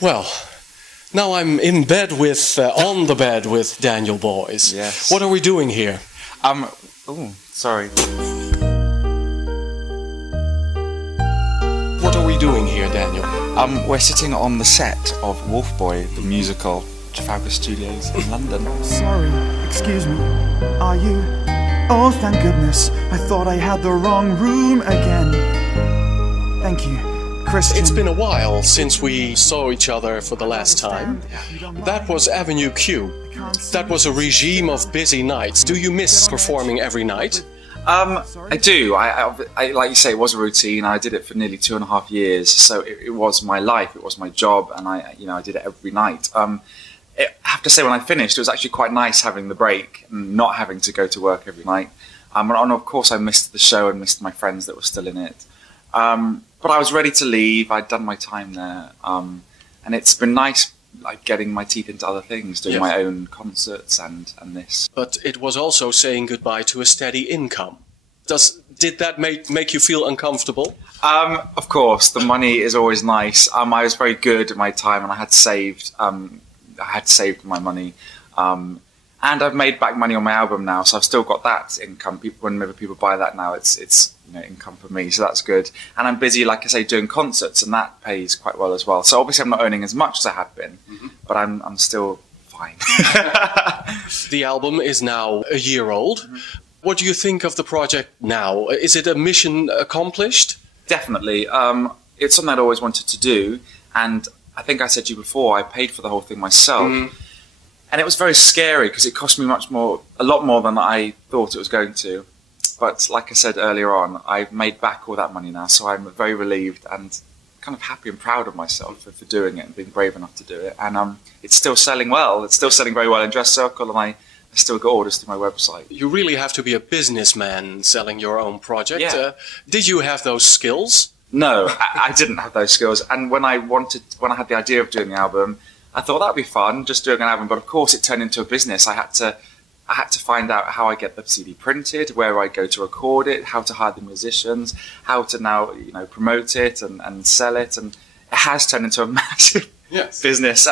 Well, now I'm in bed with, on the bed with Daniel Boys. Yes. What are we doing here? Oh, sorry. What are we doing here, Daniel? We're sitting on the set of Wolfboy, the musical, Trafalgar Studios in London. Sorry, excuse me. Are you? Oh, thank goodness. I thought I had the wrong room again. Thank you, Christian. It's been a while since we saw each other for the last time. That was Avenue Q. That was a regime of busy nights. Do you miss performing every night? I do. I like you say, it was a routine. I did it for nearly 2.5 years, so it was my life. It was my job, and I did it every night. I have to say, when I finished, it was actually quite nice having the break and not having to go to work every night. And of course, I missed the show and missed my friends that were still in it. But I was ready to leave. I'd done my time there, and it's been nice, like getting my teeth into other things, doing my own concerts and this. But it was also saying goodbye to a steady income. Did that make you feel uncomfortable? Of course, the money is always nice. I was very good at my time, and I had saved. My money, and I've made back money on my album now, so I've still got that income. Whenever people buy that now, it's income for me, so that's good. And I'm busy, like I say, doing concerts, and that pays quite well as well. So obviously, I'm not earning as much as I have been, but I'm still fine. The album is now a year old. What do you think of the project now? Is it a mission accomplished? Definitely. It's something I'd always wanted to do, and I think I said to you before, I paid for the whole thing myself. And it was very scary because it cost me a lot more than I thought it was going to. But like I said earlier on, I've made back all that money now, so I'm very relieved and kind of happy and proud of myself for doing it and being brave enough to do it. And it's still selling well. It's still selling very well in Dress Circle, and I still get orders through my website. You really have to be a businessman selling your own project. Yeah. Did you have those skills? No, I didn't have those skills. And when I had the idea of doing the album, I thought that'd be fun, just doing an album. But of course, it turned into a business. I had to find out how I get the CD printed, where I go to record it, how to hire the musicians, how to now promote it and sell it. And it has turned into a massive business.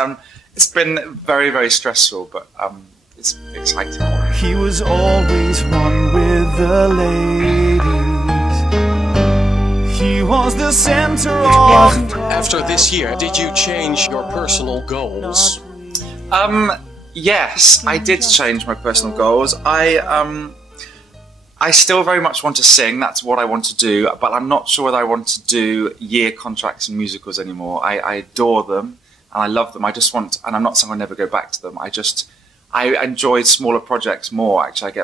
It's been very, very stressful, but it's exciting. He was always one with the ladies. He was the center of... After this year, did you change your personal goals? Yes, I did change my personal goals. I still very much want to sing. That's what I want to do. But I'm not sure that I want to do year contracts in musicals anymore. I adore them and I love them. I just want, and I'm not saying I'll never go back to them. I enjoy smaller projects more. Actually,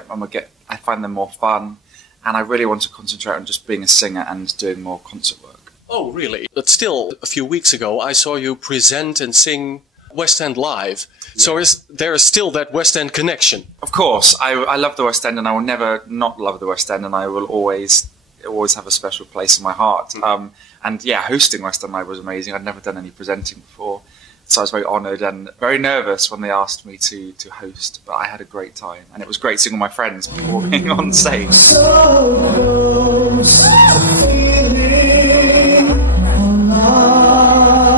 I find them more fun. And I really want to concentrate on just being a singer and doing more concert work. Oh, really? But still, a few weeks ago, I saw you present and sing West End live. Yeah. So there is still that West End connection? Of course. I love the West End, and I will never not love the West End, and I will always have a special place in my heart. And yeah, hosting West End Live was amazing. I'd never done any presenting before. So I was very honoured and very nervous when they asked me to host, but I had a great time, and it was great seeing all my friends performing on stage.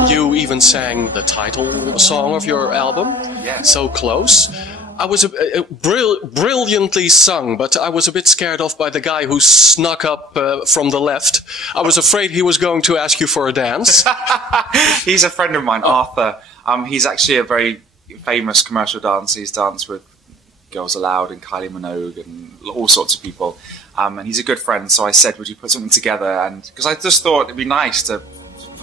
You even sang the title song of your album, So Close. I was brilliantly sung, but I was a bit scared off by the guy who snuck up from the left. I was afraid he was going to ask you for a dance. He's a friend of mine, Arthur. He's actually a very famous commercial dancer. He's danced with Girls Aloud and Kylie Minogue and all sorts of people. And he's a good friend, so I said, would you put something together? And because I just thought it'd be nice for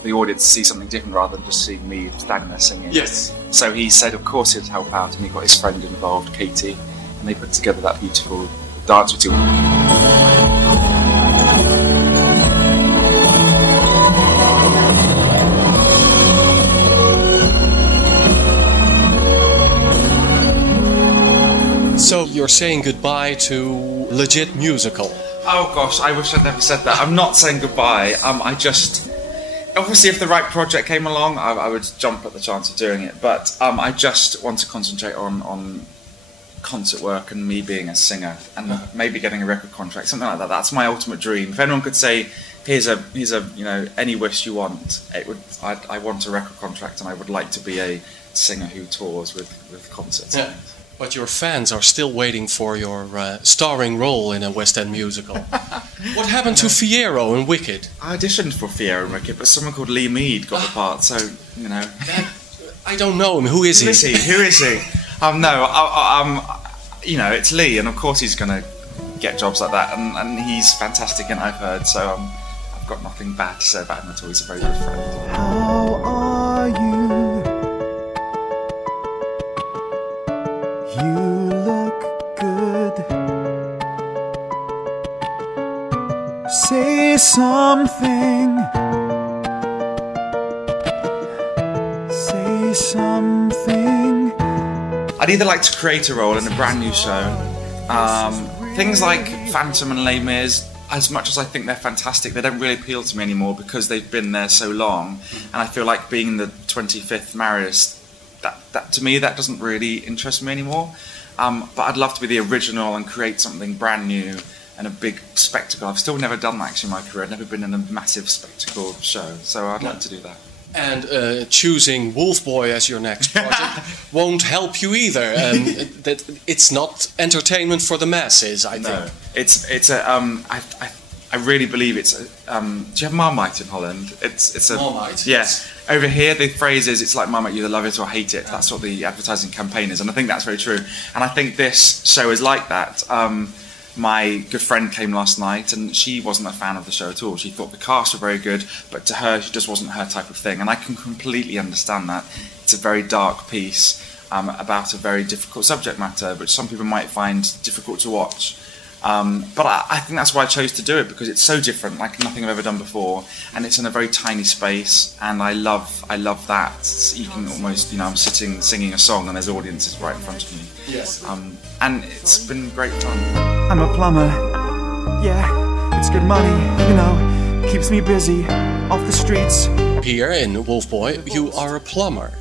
the audience to see something different rather than just seeing me standing there singing. Yes. So he said, of course, he'd help out, and he got his friend involved, Katie, and they put together that beautiful dance routine. So you're saying goodbye to legit musical? Oh gosh, I wish I'd never said that. I'm not saying goodbye. Obviously, if the right project came along, I would jump at the chance of doing it. But I just want to concentrate on concert work and me being a singer and maybe getting a record contract, something like that. That's my ultimate dream. If anyone could say, here's a you know, any wish you want, I want a record contract and I would like to be a singer who tours with concerts. Yeah. But your fans are still waiting for your starring role in a West End musical. What happened to Fiyero in Wicked? I auditioned for Fiyero in Wicked, but someone called Lee Mead got the part, so, you know. I don't know him. Who is he? Who is he? You know, it's Lee, and of course he's going to get jobs like that, and he's fantastic, and I've heard, so I've got nothing bad to say about him at all. He's a very good friend. How are you? You look good. Say something. Say something. I'd either like to create a role in a brand new show. Things like Phantom and Les Mis, as much as I think they're fantastic, they don't really appeal to me anymore because they've been there so long. And I feel like being the 25th Marius, that to me, that doesn't really interest me anymore. But I'd love to be the original and create something brand new and a big spectacle. I've still never done that actually in my career. I've never been in a massive spectacle show, so I'd like to do that. And choosing Wolfboy as your next project won't help you either. That it's not entertainment for the masses, I think. I really believe it's a, do you have Marmite in Holland? It's a Marmite. Yes. Over here, the phrase is, it's like Marmite, you either love it or hate it. That's what the advertising campaign is, and I think that's very true. And I think this show is like that. My good friend came last night, and she wasn't a fan of the show at all. She thought the cast were very good, but to her, it just wasn't her type of thing. And I can completely understand that. It's a very dark piece about a very difficult subject matter, which some people might find difficult to watch. But I think that's why I chose to do it, because it's so different, like nothing I've ever done before, and it's in a very tiny space, and I love that. You can almost, you know, I'm sitting singing a song and there's audiences right in front of me. Yes. And it's been great fun. I'm a plumber. Yeah, it's good money, you know, keeps me busy off the streets. Here in Wolfboy, you are a plumber.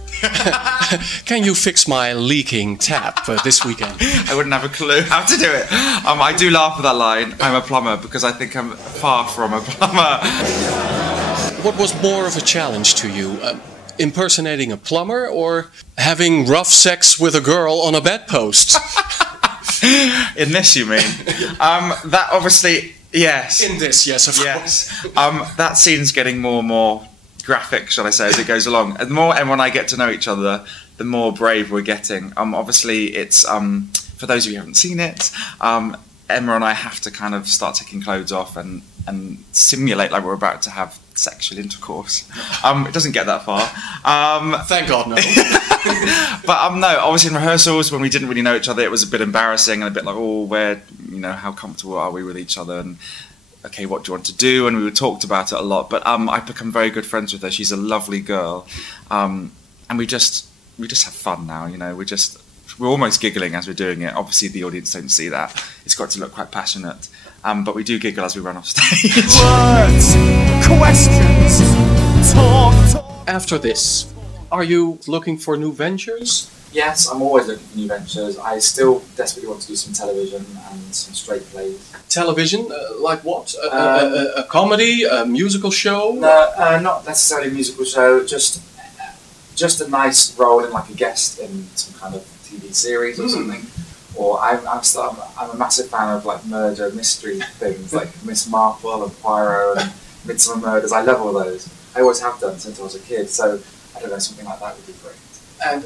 Can you fix my leaking tap this weekend? I wouldn't have a clue how to do it. I do laugh at that line, I'm a plumber, because I think I'm far from a plumber. What was more of a challenge to you? Impersonating a plumber or having rough sex with a girl on a bedpost? In this, you mean? That obviously, yes. In this, yes, of course. That scene's getting more and more graphic, shall I say, as it goes along. And when I get to know each other, the more brave we're getting. Obviously, it's for those of you who haven't seen it, Emma and I have to kind of start taking clothes off and simulate like we're about to have sexual intercourse. It doesn't get that far. Thank God, no. But no, obviously in rehearsals, when we didn't really know each other, it was a bit embarrassing and a bit like, oh, how comfortable are we with each other? And okay, what do you want to do? And we talked about it a lot. But I've become very good friends with her. She's a lovely girl, and we just have fun now. You know, we're almost giggling as we're doing it. Obviously, the audience don't see that. It's got to look quite passionate, but we do giggle as we run off stage. Words, questions, talk. After this, are you looking for new ventures? Yes, I'm always looking for new ventures. I still desperately want to do some television and some straight plays. Television? Like what? A comedy? A musical show? No, not necessarily a musical show. Just a nice role in like a guest in some kind of TV series or something. Or I'm a massive fan of like murder mystery things like Miss Marple and Poirot and Midsummer Murders. I love all those. I always have done since I was a kid. So I don't know, something like that would be great. And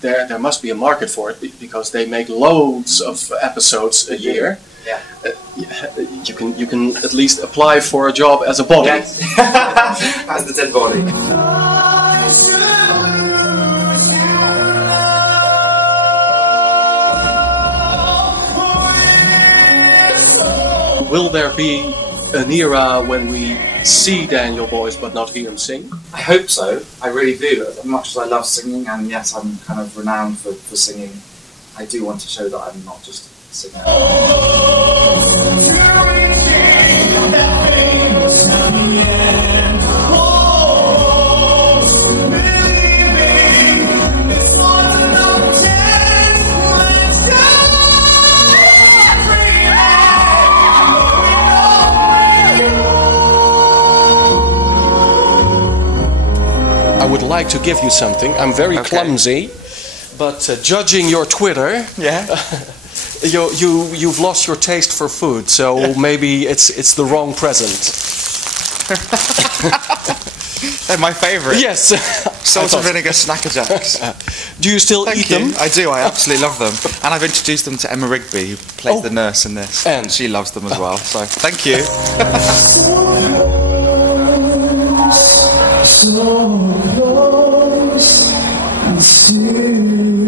there must be a market for it because they make loads of episodes a year. Yeah. You can at least apply for a job as a body. Yes. As the dead body. Will there be an era when we see Daniel Boyce but not hear him sing? I hope so. I really do. As much as I love singing, and yes, I'm kind of renowned for singing, I do want to show that I'm not just a singer. like to give you something. I'm very clumsy, but judging your Twitter, you've lost your taste for food. So maybe it's the wrong present. They're my favourite. Yes. Salt and vinegar Snacker Jacks. Do you still eat them? I do, I absolutely love them. And I've introduced them to Emma Rigby, who plays the nurse in this. And she loves them as well, so thank you. So close and still.